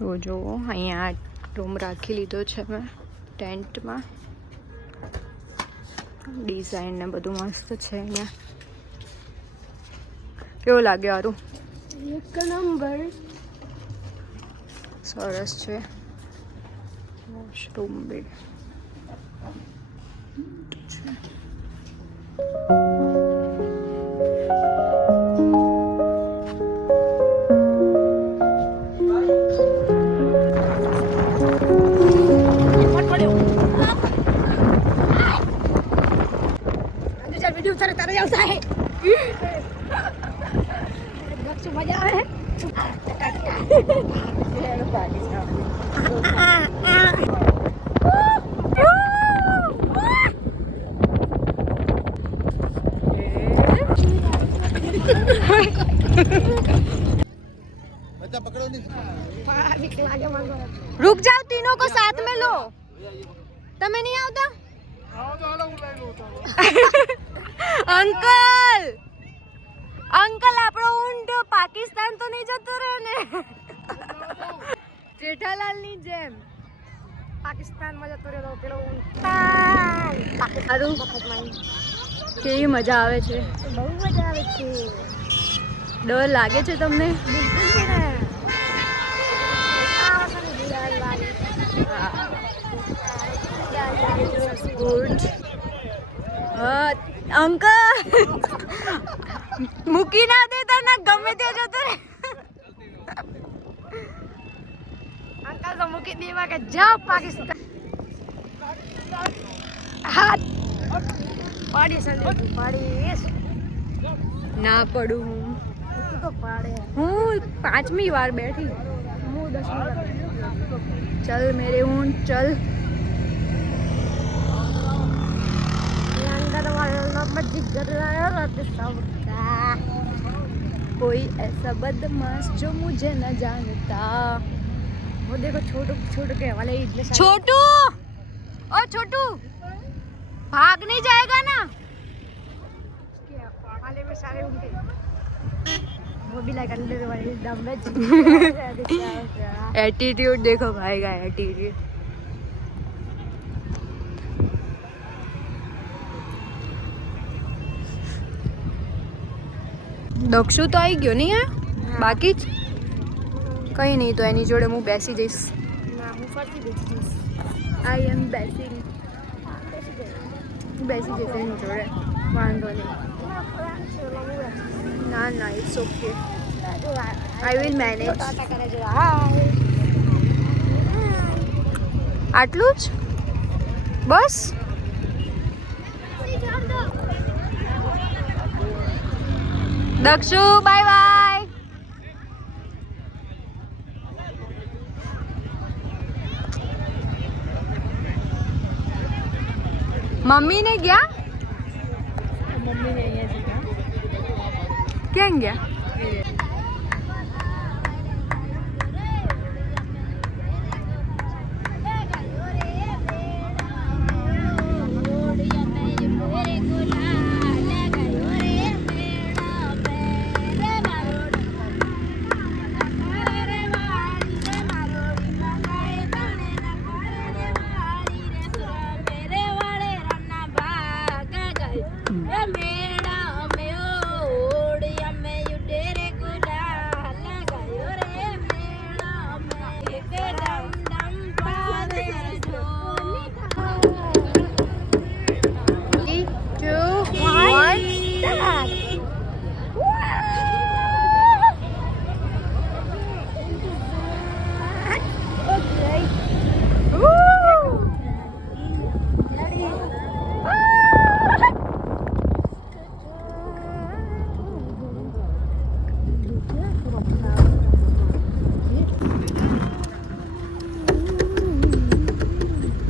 તો જુઓ અહીંયા રૂમ રાખી લીધો છે મેં ટેન્ટમાં. ડિઝાઇન ને બધું મસ્ત છે અહીંયા. કેવું લાગે આરું? એક નંબર. સરસ છે. વોશરૂમ બી વિડીયો ઉતારે તારે આવતા હે ગપચુપ મજા આવે बच्चा पकड़ो नहीं બીક લાગે મને रुक जाओ तीनों को साथ में लो તમે નહીં આવતા અંકલ! અંકલ આપણો ઊંટ પાકિસ્તાન તો નહીં જતો રહે ને. જેઠાલાલની જેમ. પાકિસ્તાનમાં જતો રહ્યો પેલો સારું કેવી મજા આવે છે? બહુ મજા આવે છે. ડર લાગે છે તમને. ગુડ હા અંકલ! મૂકી ના દેતા ના ગમે તે જતો રે અંકલ તો મૂકી દેવા કે જાઓ પાકિસ્તાન. હાથ. પાડી સંદેશ પાડી ના પડું હું. તો પાડે. હું પાંચમી વાર બેઠી. હું દસમી ચલ મેરે ઊંટ ચલ. रहा है सबका कोई ऐसा बदमाश जो मुझे न जानता। वो देखो छोटू छोटू के वाले इतने छोटू! ओ छोटू! भाग नहीं जाएगा ना? वाले में सारे उनके। वो भी दम में एटीट्यूड देखो भाई का एटीट्यूड દક્ષુ તો આવી ગયો નહીં હા? બાકી જ? કંઈ નહીં તો એની જોડે હું બેસી જઈશ. આઈ એમ બેસી બેસી જઈશ એની જોડે. વાંધો નહીં. ના ના it's okay I will manage આટલું જ? બસ? દક્ષુ બાય બાય મમ્મી ને ગયા? મમ્મી ને અહીંયા છે ક્યાં ગયા?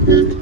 Mm-hmm.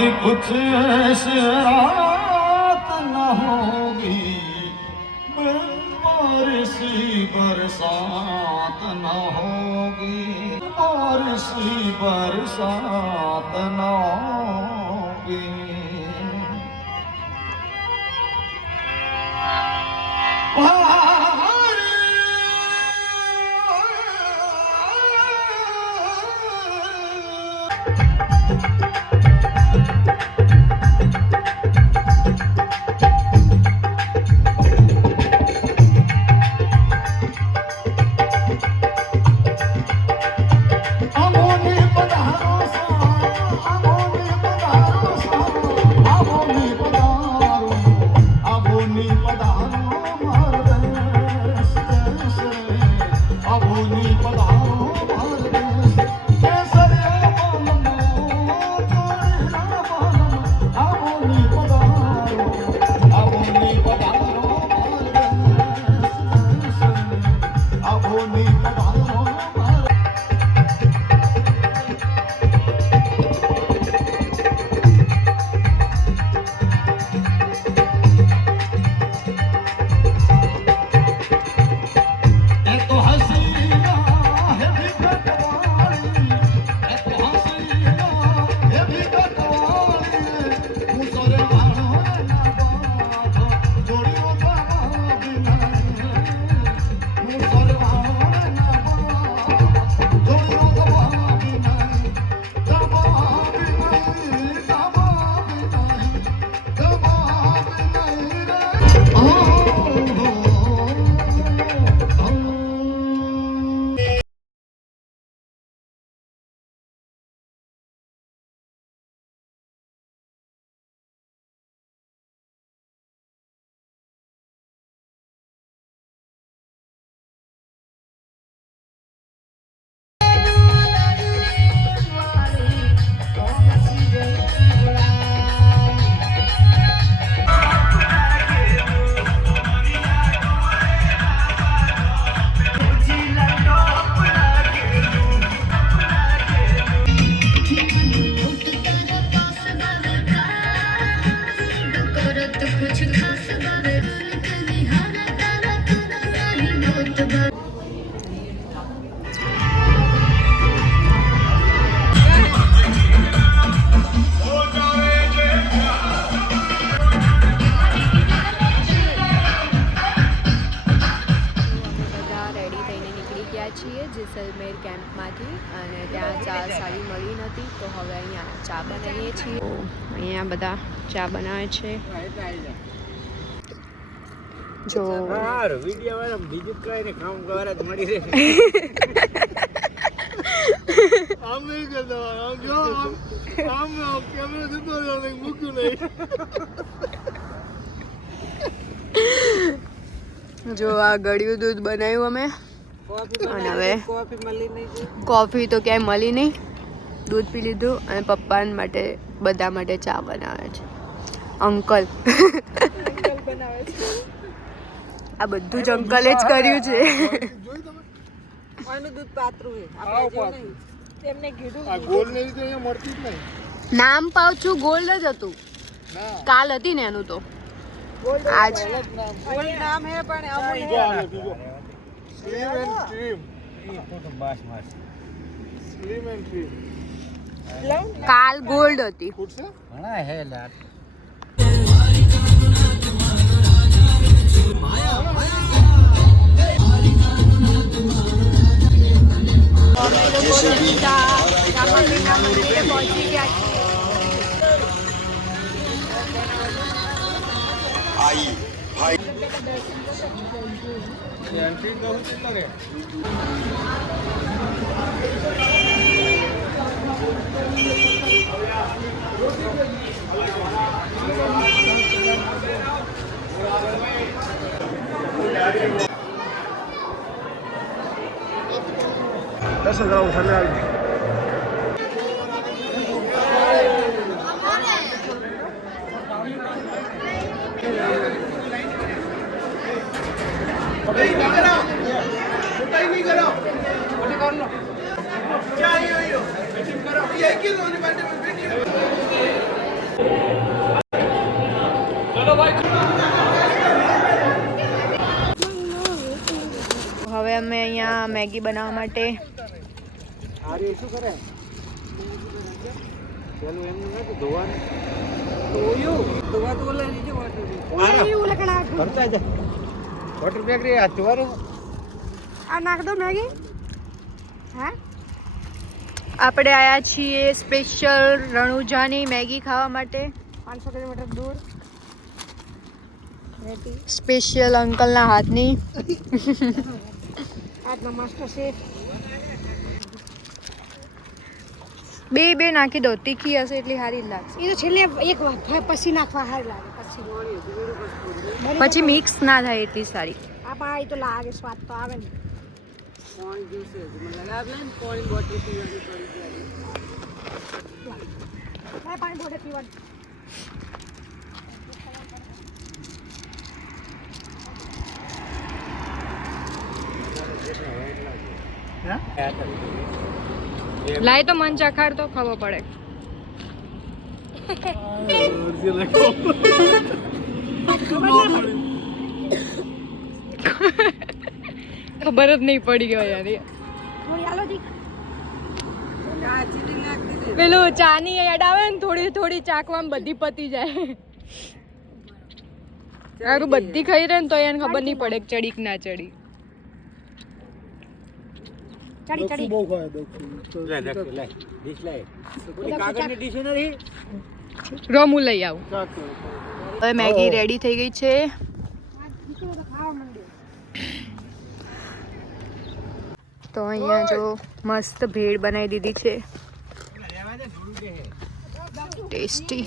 ਦੀ ਕੁਛ ਸ਼ਰਾਤ ਨਾ ਹੋਗੀ। ਬਾਰਿਸ਼ੀ ਬਰਸਾਤ ਨਾ ਹੋਗੀ। ਬਾਰਿਸ਼ੀ ਬਰਸਾਤ અહીંયા બધા ચા બનાવે છે. જો. જો આ ગળ્યું દૂધ બનાવ્યું અમે. અને હવે કોફી તો ક્યાંય મળી નહીં. દૂધ પી લીધું અને પપ્પા માટે બધા માટે ચા બનાવે છે. અંકલ. આ બધું જ અંકલે જ કર્યું છે. નામ પાવચું ગોલ્ડ જ હતું. કાલ હતી ને એનું તો. આજ. નામ. હે પણ slim and slim and cream કાલ ગોલ્ડ હતી ખૂટશે ઘણા હે લાટ એન્ટ્રી કહું કેટલા રે દર્શન કરાવું સામે આવી એ કીધું હવે અમે અહીંયા મેગી બનાવવા માટે. એવું લખણા વોટર આ ચોરું આ નાખ દો મેગી. હા? આપણે આવ્યા છીએ સ્પેશિયલ રણુજાની મેગી ખાવા માટે. પાંચસો કિલોમીટર દૂર. સ્પેશિયલ અંકલના હાથની. આજનો માસ્ટર શેફ. બે બે નાખી દો તીખી હશે એટલી સારી લાગશે. એ તો છેલ્લે એક વાર પછી નાખવા સારી લાગે પછી. પછી મિક્સ ના થાય એટલી સારી. આ પણ આ તો લાગે સ્વાદ તો આવે ને. લાય પાણી બોટલ પીવાનું. લાય તો મન ચખાડ તો ખબર પડે. ખબર જ નહીં પડી ગયો યાર પેલું ચાની એડ આવે ને થોડી થોડી ચાકવામાં બધી પતી જાય. સારું બધી ખાઈ રહે ને તો એને ખબર નહીં પડે ચડી કે ના ચડી. ચડી ચડી બહુ ખાય દક્ષિણ. રોમું લઈ આવું. હવે મેગી રેડી થઈ ગઈ છે. તો અહીંયા જો મસ્ત ભેળ બનાવી દીધી છે. ટેસ્ટી.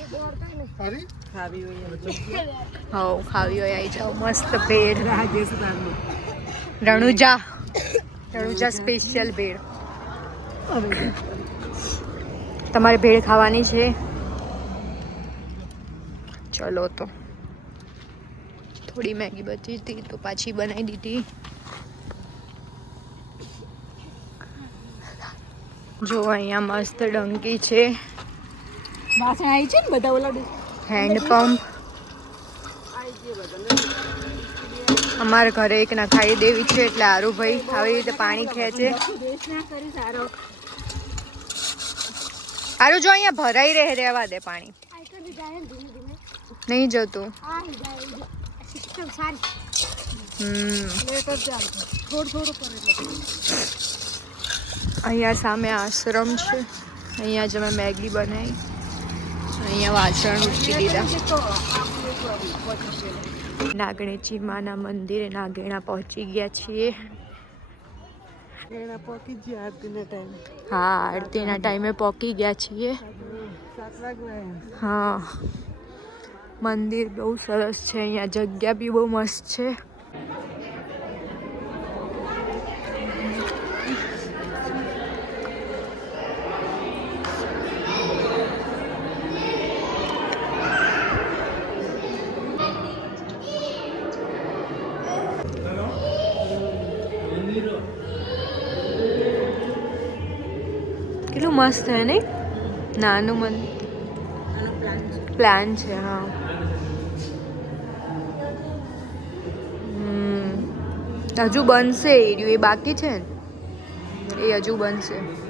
હવ ખાવી હોય આવી જાઓ. મસ્ત ભેળ. રણુજા. રણુજા સ્પેશિયલ ભેળ. તમારે ભેળ ખાવાની છે? ચલો તો. થોડી મેગી બચી હતી તો પાછી બનાવી દીધી. જો અહીંયા મસ્ત ડંકી છે. વાસણ આવી છે ને બધા ઓલા હેન્ડ પંપ અમારા ઘરે એક નખાઈ દેવી છે એટલે આરુભાઈ આવી રીતે પાણી ખેંચે આરું આરુ જો અહીંયા ભરાઈ રહે, રહેવા દે પાણી. નહીં જતું. અહીંયા સામે આશ્રમ છે. અહીંયા જ અમે મેગી બનાવી. અહીંયા વાસણ ઉચકી દીધા નાગણેજી માના મંદિરે નાગેણા પહોંચી ગયા છીએ. હા આરતીના ટાઈમે પહોંચી ગયા છીએ. હા. મંદિર બહુ સરસ છે અહીંયા જગ્યા બી બહુ મસ્ત છે. મસ્ત છે નહીં નાનું મન. પ્લાન છે, હા. હજુ બનશે, એ રહ્યું. એ બાકી છે ને? એ હજુ બનશે.